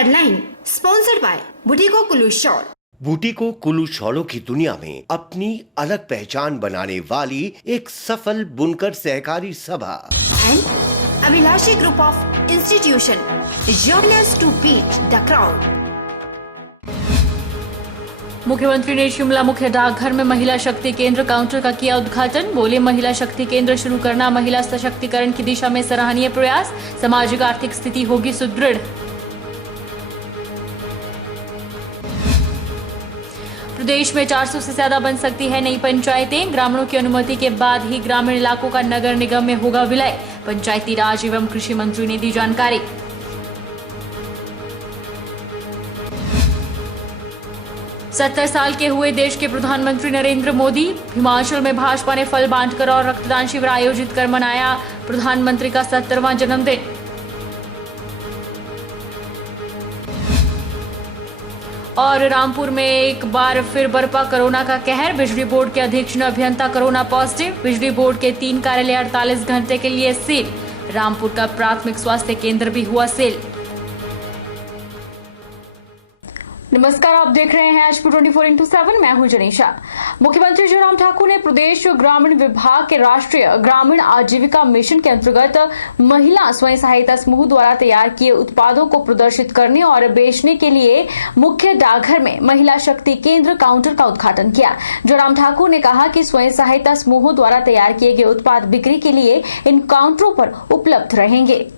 Headline sponsored by Bhuttico Kullu shawl. Bhuttico Kullu शॉलों की दुनिया में अपनी अलग पहचान बनाने वाली एक सफल बुनकर सहकारी सभा and Abhilashi group of institution join to beat the crowd. मुख्यमंत्री ने शिमला मुख्य डाकघर में महिला शक्ति केंद्र काउंटर का किया उद्घाटन। बोले, महिला शक्ति केंद्र शुरू करना महिला सशक्तिकरण की दिशा में सराहनीय प्रयास, सामाजिक आर्थिक स्थिति होगी सुदृढ़। प्रदेश में 400 से ज्यादा बन सकती है नई पंचायतें। ग्रामीणों की अनुमति के बाद ही ग्रामीण इलाकों का नगर निगम में होगा विलय। पंचायती राज एवं कृषि मंत्री ने दी जानकारी। सत्तर साल के हुए देश के प्रधानमंत्री नरेंद्र मोदी। हिमाचल में भाजपा ने फल बांटकर और रक्तदान शिविर आयोजित कर मनाया प्रधानमंत्री का 70वां जन्मदिन। और रामपुर में एक बार फिर बरपा कोरोना का कहर। बिजली बोर्ड के अधीक्षण अभियंता कोरोना पॉजिटिव। बिजली बोर्ड के 3 कार्यालय 48 घंटे के लिए सील। रामपुर का प्राथमिक स्वास्थ्य केंद्र भी हुआ सील। नमस्कार, आप देख रहे हैं HP 24x7। मैं हूं जनीशा। मुख्यमंत्री जयराम ठाकुर ने प्रदेश ग्रामीण विभाग के राष्ट्रीय ग्रामीण आजीविका मिशन के अंतर्गत महिला स्वयं सहायता समूह द्वारा तैयार किए उत्पादों को प्रदर्शित करने और बेचने के लिए मुख्य डाकघर में महिला शक्ति केंद्र काउंटर का उद्घाटन किया। जयराम ठाकुर ने कहा कि स्वयं सहायता समूहों द्वारा तैयार किए गए उत्पाद बिक्री के लिए इन काउंटरों पर उपलब्ध रहेंगे।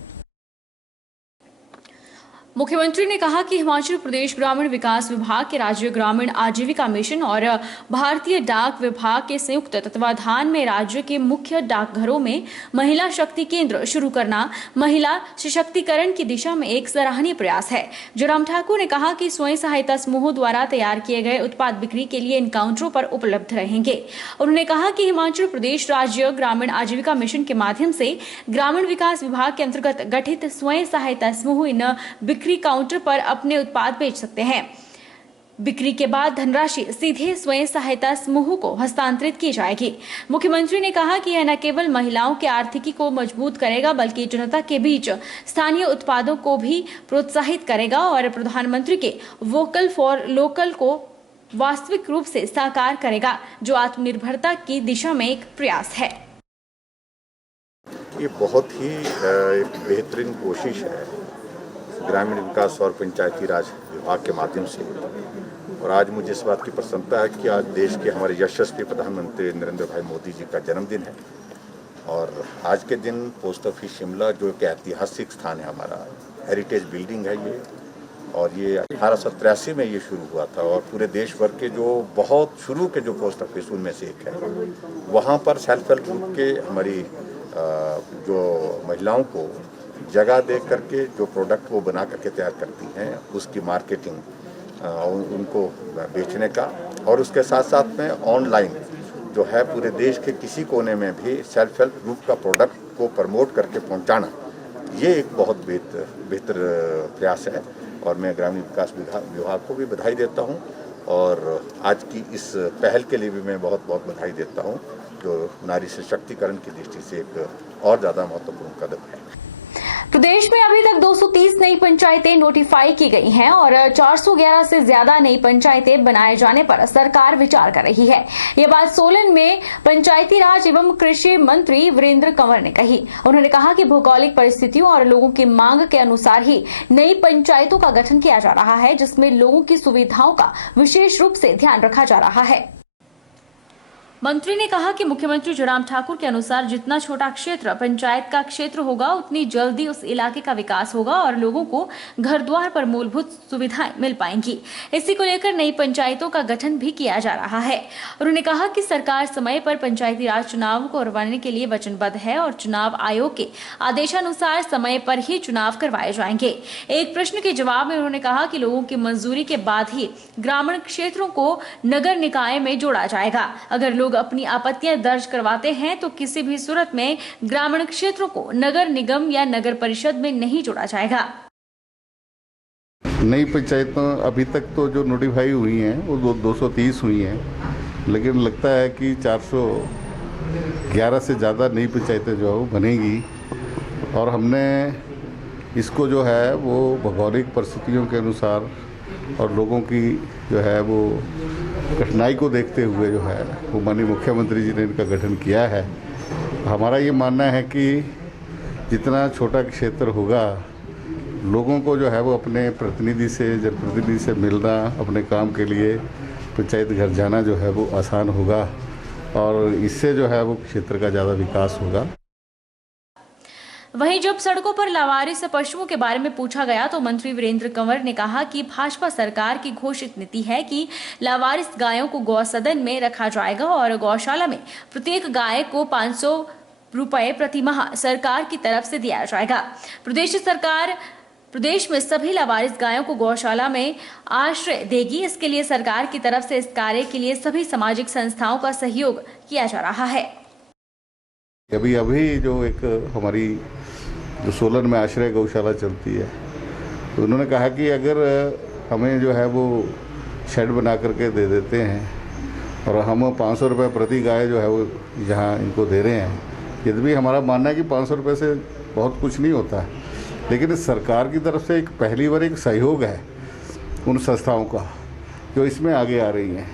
मुख्यमंत्री ने कहा कि हिमाचल प्रदेश ग्रामीण विकास विभाग के राज्य ग्रामीण आजीविका मिशन और भारतीय डाक विभाग के संयुक्त तत्वाधान में राज्य के मुख्य डाकघरों में महिला शक्ति केंद्र शुरू करना महिला सशक्तिकरण की दिशा में एक सराहनीय प्रयास है। जयराम ठाकुर ने कहा कि स्वयं सहायता समूहों द्वारा तैयार किए गए उत्पाद बिक्री के लिए इन काउंटरों पर उपलब्ध रहेंगे। उन्होंने कहा कि हिमाचल प्रदेश राज्य ग्रामीण आजीविका मिशन के माध्यम से ग्रामीण विकास विभाग के अंतर्गत गठित स्वयं सहायता समूह इन बिक्री काउंटर पर अपने उत्पाद बेच सकते हैं। बिक्री के बाद धनराशि सीधे स्वयं सहायता समूह को हस्तांतरित की जाएगी। मुख्यमंत्री ने कहा कि यह न केवल महिलाओं की आर्थिकी को मजबूत करेगा बल्कि जनता के बीच स्थानीय उत्पादों को भी प्रोत्साहित करेगा और प्रधानमंत्री के वोकल फॉर लोकल को वास्तविक रूप से साकार करेगा, जो आत्मनिर्भरता की दिशा में एक प्रयास है। ये बहुत ही बेहतरीन कोशिश है ग्रामीण विकास और पंचायती राज विभाग के माध्यम से, और आज मुझे इस बात की प्रसन्नता है कि आज देश के हमारे यशस्वी प्रधानमंत्री नरेंद्र भाई मोदी जी का जन्मदिन है। और आज के दिन पोस्ट ऑफिस शिमला, जो एक ऐतिहासिक स्थान है, हमारा हेरिटेज बिल्डिंग है ये, और ये 1883 में ये शुरू हुआ था। और पूरे देश भर के जो बहुत शुरू के जो पोस्ट ऑफिस उनमें से एक है, वहाँ पर सेल्फ हेल्प ग्रुप के हमारी जो महिलाओं को जगह दे करके जो प्रोडक्ट वो बना करके तैयार करती हैं, उसकी मार्केटिंग, उनको बेचने का, और उसके साथ साथ में ऑनलाइन जो है पूरे देश के किसी कोने में भी सेल्फ हेल्प ग्रुप का प्रोडक्ट को प्रमोट करके पहुंचाना, ये एक बहुत बेहतर प्रयास है। और मैं ग्रामीण विकास विभाग को भी बधाई देता हूं, और आज की इस पहल के लिए भी मैं बहुत बहुत बधाई देता हूं, जो नारी सशक्तिकरण की दृष्टि से एक और ज़्यादा महत्वपूर्ण कदम है। प्रदेश में अभी तक 230 नई पंचायतें नोटिफाई की गई हैं और 411 से ज्यादा नई पंचायतें बनाए जाने पर सरकार विचार कर रही है। ये बात सोलन में पंचायती राज एवं कृषि मंत्री वीरेंद्र कंवर ने कही। उन्होंने कहा कि भौगोलिक परिस्थितियों और लोगों की मांग के अनुसार ही नई पंचायतों का गठन किया जा रहा है, जिसमें लोगों की सुविधाओं का विशेष रूप से ध्यान रखा जा रहा है। मंत्री ने कहा कि मुख्यमंत्री जयराम ठाकुर के अनुसार जितना छोटा क्षेत्र पंचायत का क्षेत्र होगा, उतनी जल्दी उस इलाके का विकास होगा और लोगों को घर द्वार पर मूलभूत सुविधाएं मिल पाएंगी। इसी को लेकर नई पंचायतों का गठन भी किया जा रहा है। उन्होंने कहा कि सरकार समय पर पंचायती राज चुनाव को करवाने के लिए वचनबद्ध है और चुनाव आयोग के आदेशानुसार समय पर ही चुनाव करवाए जाएंगे। एक प्रश्न के जवाब में उन्होंने कहा कि लोगों की मंजूरी के बाद ही ग्रामीण क्षेत्रों को नगर निकाय में जोड़ा जाएगा। अगर लोग अपनी आपत्तियां दर्ज करवाते हैं तो किसी भी सूरत में ग्रामीण क्षेत्रों को नगर निगम या नगर परिषद में नहीं जोड़ा जाएगा। नई पंचायतों अभी तक तो जो नोटिफाई हुई हैं वो 230 हुई हैं, लेकिन लगता है कि 411 से ज़्यादा नई पंचायतें जो है वो बनेगी। और हमने इसको जो है वो भौगोलिक परिस्थितियों के अनुसार और लोगों की जो है वो कठिनाई को देखते हुए जो है वो माननीय मुख्यमंत्री जी ने इनका गठन किया है। हमारा ये मानना है कि जितना छोटा क्षेत्र होगा, लोगों को जो है वो अपने प्रतिनिधि से, जनप्रतिनिधि से मिलना, अपने काम के लिए पंचायत घर जाना जो है वो आसान होगा और इससे जो है वो क्षेत्र का ज़्यादा विकास होगा। वहीं जब सड़कों पर लावारिस पशुओं के बारे में पूछा गया तो मंत्री वीरेंद्र कंवर ने कहा कि भाजपा सरकार की घोषित नीति है कि लावारिस गायों को गौसदन में रखा जाएगा और गौशाला में प्रत्येक गाय को 500 रुपए प्रति माह सरकार की तरफ से दिया जाएगा। प्रदेश सरकार प्रदेश में सभी लावारिस गायों को गौशाला में आश्रय देगी। इसके लिए सरकार की तरफ से इस कार्य के लिए सभी सामाजिक संस्थाओं का सहयोग किया जा रहा है। अभी जो एक हमारी जो सोलन में आश्रय गौशाला चलती है, तो उन्होंने कहा कि अगर हमें जो है वो शेड बना करके दे देते हैं और हम 500 रुपये प्रति गाय जो है वो यहाँ इनको दे रहे हैं, यदि भी हमारा मानना है कि 500 रुपये से बहुत कुछ नहीं होता है, लेकिन सरकार की तरफ से एक पहली बार एक सहयोग है उन संस्थाओं का जो इसमें आगे आ रही हैं।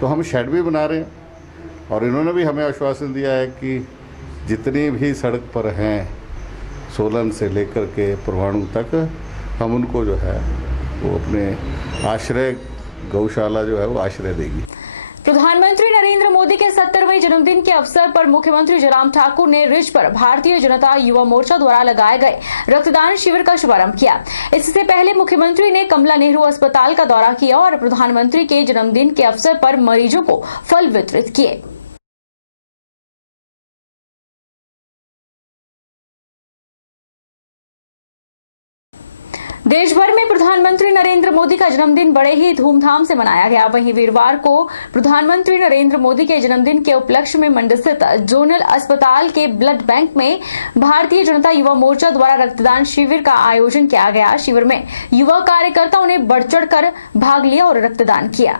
तो हम शेड भी बना रहे हैं और इन्होंने भी हमें आश्वासन दिया है कि जितनी भी सड़क पर हैं सोलन से लेकर के परवाणु तक, हम उनको जो है वो अपने आश्रय गौशाला जो है वो आश्रय देगी। प्रधानमंत्री नरेंद्र मोदी के 70वें जन्मदिन के अवसर पर मुख्यमंत्री जयराम ठाकुर ने रिज पर भारतीय जनता युवा मोर्चा द्वारा लगाए गए रक्तदान शिविर का शुभारंभ किया। इससे पहले मुख्यमंत्री ने कमला नेहरू अस्पताल का दौरा किया और प्रधानमंत्री के जन्मदिन के अवसर पर मरीजों को फल वितरित किए। देश भर में प्रधानमंत्री नरेंद्र मोदी का जन्मदिन बड़े ही धूमधाम से मनाया गया। वहीं वीरवार को प्रधानमंत्री नरेंद्र मोदी के जन्मदिन के उपलक्ष्य में मंडी स्थित जोनल अस्पताल के ब्लड बैंक में भारतीय जनता युवा मोर्चा द्वारा रक्तदान शिविर का आयोजन किया गया। शिविर में युवा कार्यकर्ताओं ने बढ़ चढ़कर भाग लिया और रक्तदान किया।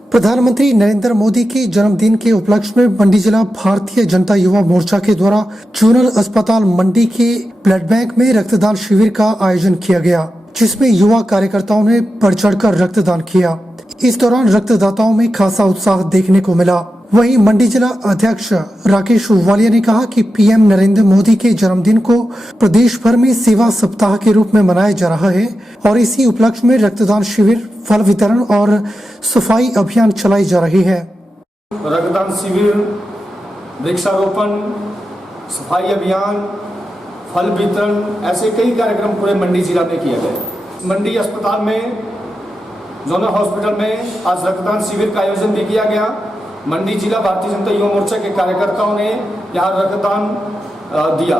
प्रधानमंत्री नरेंद्र मोदी के जन्मदिन के उपलक्ष्य में मंडी जिला भारतीय जनता युवा मोर्चा के द्वारा जोनल अस्पताल मंडी के ब्लड बैंक में रक्तदान शिविर का आयोजन किया गया, जिसमें युवा कार्यकर्ताओं ने बढ़ चढ़कर रक्तदान किया। इस दौरान रक्तदाताओं में खासा उत्साह देखने को मिला। वहीं मंडी जिला अध्यक्ष राकेश वालिया ने कहा कि पीएम नरेंद्र मोदी के जन्मदिन को प्रदेश भर में सेवा सप्ताह के रूप में मनाया जा रहा है और इसी उपलक्ष्य में रक्तदान शिविर, फल वितरण और सफाई अभियान चलाई जा रही है। रक्तदान शिविर, वृक्षारोपण, सफाई अभियान, फल वितरण, ऐसे कई कार्यक्रम पूरे मंडी जिला में किए गए। मंडी अस्पताल में, जोनल हॉस्पिटल में आज रक्तदान शिविर का आयोजन भी किया गया। मंडी जिला भारतीय जनता युवा मोर्चा के कार्यकर्ताओं ने यहाँ रक्तदान दिया।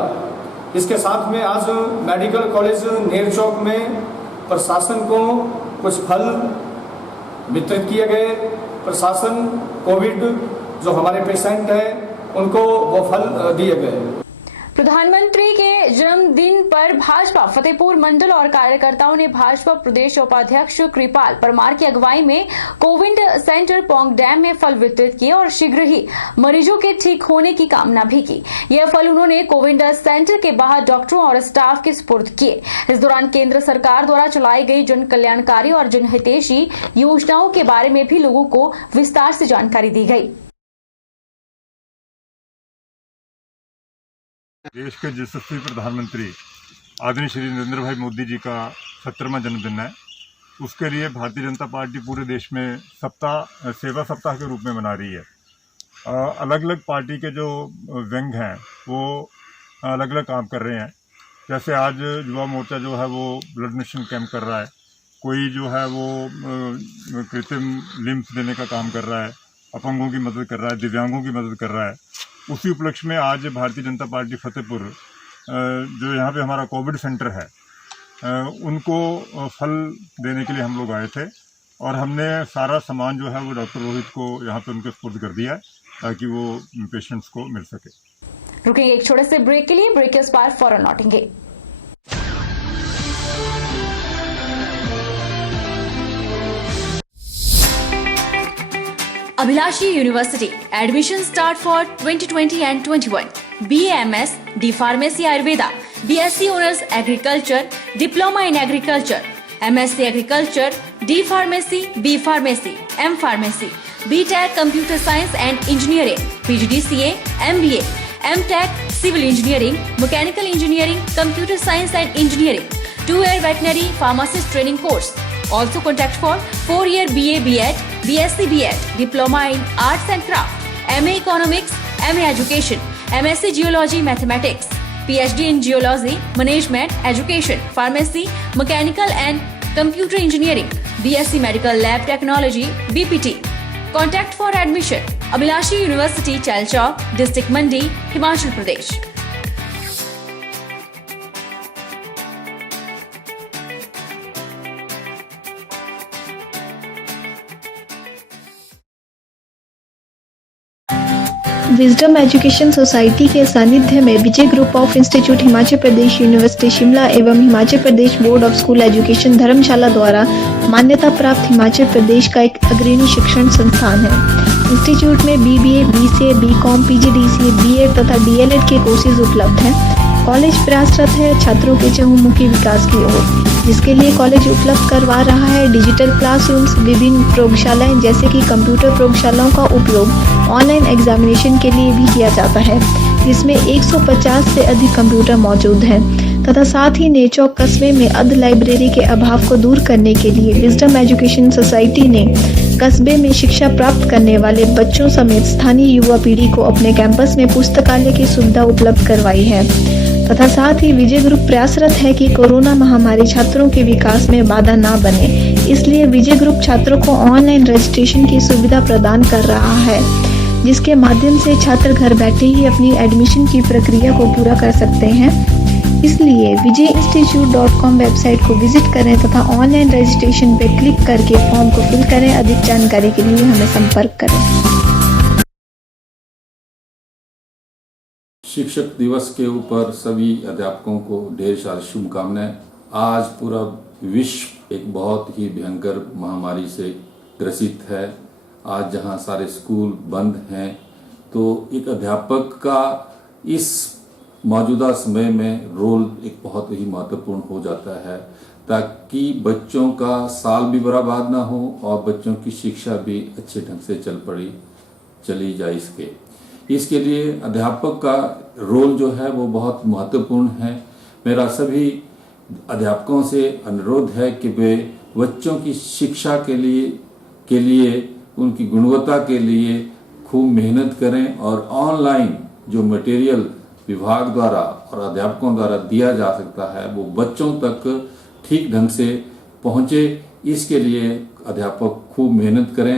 इसके साथ में आज मेडिकल कॉलेज नेहरू चौक में प्रशासन को कुछ फल वितरित किए गए। प्रशासन कोविड जो हमारे पेशेंट हैं उनको वो फल दिए गए। प्रधानमंत्री के जन्मदिन पर भाजपा फतेहपुर मंडल और कार्यकर्ताओं ने भाजपा प्रदेश उपाध्यक्ष कृपाल परमार की अगुवाई में कोविड सेंटर पोंग डैम में फल वितरित किए और शीघ्र ही मरीजों के ठीक होने की कामना भी की। यह फल उन्होंने कोविड सेंटर के बाहर डॉक्टरों और स्टाफ के सुपुर्द किए। इस दौरान केंद्र सरकार द्वारा चलाई गई जन कल्याणकारी और जनहितैषी योजनाओं के बारे में भी लोगों को विस्तार से जानकारी दी गई। देश के यशस्वी प्रधानमंत्री आदरणीय श्री नरेंद्र भाई मोदी जी का 70वां जन्मदिन है। उसके लिए भारतीय जनता पार्टी पूरे देश में सेवा सप्ताह के रूप में मना रही है। अलग अलग पार्टी के जो व्यंग हैं वो अलग अलग काम कर रहे हैं। जैसे आज युवा मोर्चा जो है वो ब्लड डोनेशन कैंप कर रहा है, कोई जो है वो कृत्रिम लिम्स देने का काम कर रहा है, अपंगों की मदद कर रहा है, दिव्यांगों की मदद कर रहा है। उसी उपलक्ष्य में आज भारतीय जनता पार्टी फतेहपुर जो यहाँ पे हमारा कोविड सेंटर है उनको फल देने के लिए हम लोग आए थे और हमने सारा सामान जो है वो डॉक्टर रोहित को यहाँ पे उनके सुपुर्द कर दिया है ताकि वो पेशेंट्स को मिल सके। रुकेंगे एक छोटे से ब्रेक के लिए, ब्रेक के बाद फौरन लौटेंगे। Abhilashi University admission start for 2020 and 21. BAMS, D Pharmacy Ayurveda, BSc Honors Agriculture, Diploma in Agriculture, MSc Agriculture, D Pharmacy, B Pharmacy, M Pharmacy, B.Tech Computer Science and Engineering, PGDCA, MBA, M.Tech Civil Engineering, Mechanical Engineering, Computer Science and Engineering, 2-year Veterinary Pharmacist Training Course. Also contact for 4-year BA B.Ed, BSc B.Ed, Diploma in Arts and Craft, MA Economics, MA Education, MSc Geology Mathematics, PhD in Geology, Management, Education, Pharmacy, Mechanical and Computer Engineering, BSc Medical Lab Technology, BPT. Contact for admission. Abhilashi University, Chalchawk, District Mandi, Himachal Pradesh. Wisdom education society के सानिध्य में Vijay group of institute Himachal Pradesh university Shimla एवं Himachal Pradesh board of school education Dharamshala द्वारा मान्यता प्राप्त हिमाचल प्रदेश का एक अग्रणी शिक्षण संस्थान है। इंस्टीट्यूट में BBA, BCA, BCom, PGDCA, B.Ed तथा DLED के कोर्सेज उपलब्ध हैं। कॉलेज प्रयासरत है छात्रों के चहुमुखी विकास की ओर, जिसके लिए कॉलेज उपलब्ध करवा रहा है डिजिटल क्लासरूम्स, विभिन्न प्रयोगशालाएं जैसे कि कंप्यूटर प्रयोगशालाओं का उपयोग ऑनलाइन एग्जामिनेशन के लिए भी किया जाता है, जिसमें 150 से अधिक कंप्यूटर मौजूद हैं तथा साथ ही नेचौक कस्बे में अर्ध लाइब्रेरी के अभाव को दूर करने के लिए विजडम एजुकेशन सोसाइटी ने कस्बे में शिक्षा प्राप्त करने वाले बच्चों समेत स्थानीय युवा पीढ़ी को अपने कैंपस में पुस्तकालय की सुविधा उपलब्ध करवाई है तथा साथ ही विजय ग्रुप प्रयासरत है कि कोरोना महामारी छात्रों के विकास में बाधा न बने, इसलिए विजय ग्रुप छात्रों को ऑनलाइन रजिस्ट्रेशन की सुविधा प्रदान कर रहा है, जिसके माध्यम से छात्र घर बैठे ही अपनी एडमिशन की प्रक्रिया को पूरा कर सकते हैं। इसलिए vijayinstitute.com वेबसाइट को विजिट करें तथा ऑनलाइन रजिस्ट्रेशन पर क्लिक करके फॉर्म को फिल करें। अधिक जानकारी के लिए हमें संपर्क करें। शिक्षक दिवस के ऊपर सभी अध्यापकों को ढेर सारी शुभकामनाएं। आज पूरा विश्व एक बहुत ही भयंकर महामारी से ग्रसित है। आज जहां सारे स्कूल बंद हैं, तो एक अध्यापक का इस मौजूदा समय में रोल एक बहुत ही महत्वपूर्ण हो जाता है, ताकि बच्चों का साल भी बर्बाद ना हो और बच्चों की शिक्षा भी अच्छे ढंग से चली जाए। इसके लिए अध्यापक का रोल जो है वो बहुत महत्वपूर्ण है। मेरा सभी अध्यापकों से अनुरोध है कि वे बच्चों की शिक्षा के लिए उनकी गुणवत्ता के लिए खूब मेहनत करें और ऑनलाइन जो मटेरियल विभाग द्वारा और अध्यापकों द्वारा दिया जा सकता है वो बच्चों तक ठीक ढंग से पहुंचे। इसके लिए अध्यापक खूब मेहनत करें।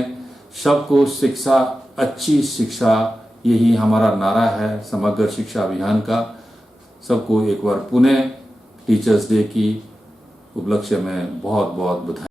सबको शिक्षा, अच्छी शिक्षा, यही हमारा नारा है समग्र शिक्षा अभियान का। सबको एक बार पुनः टीचर्स डे की उपलक्ष्य में बहुत बहुत बधाई।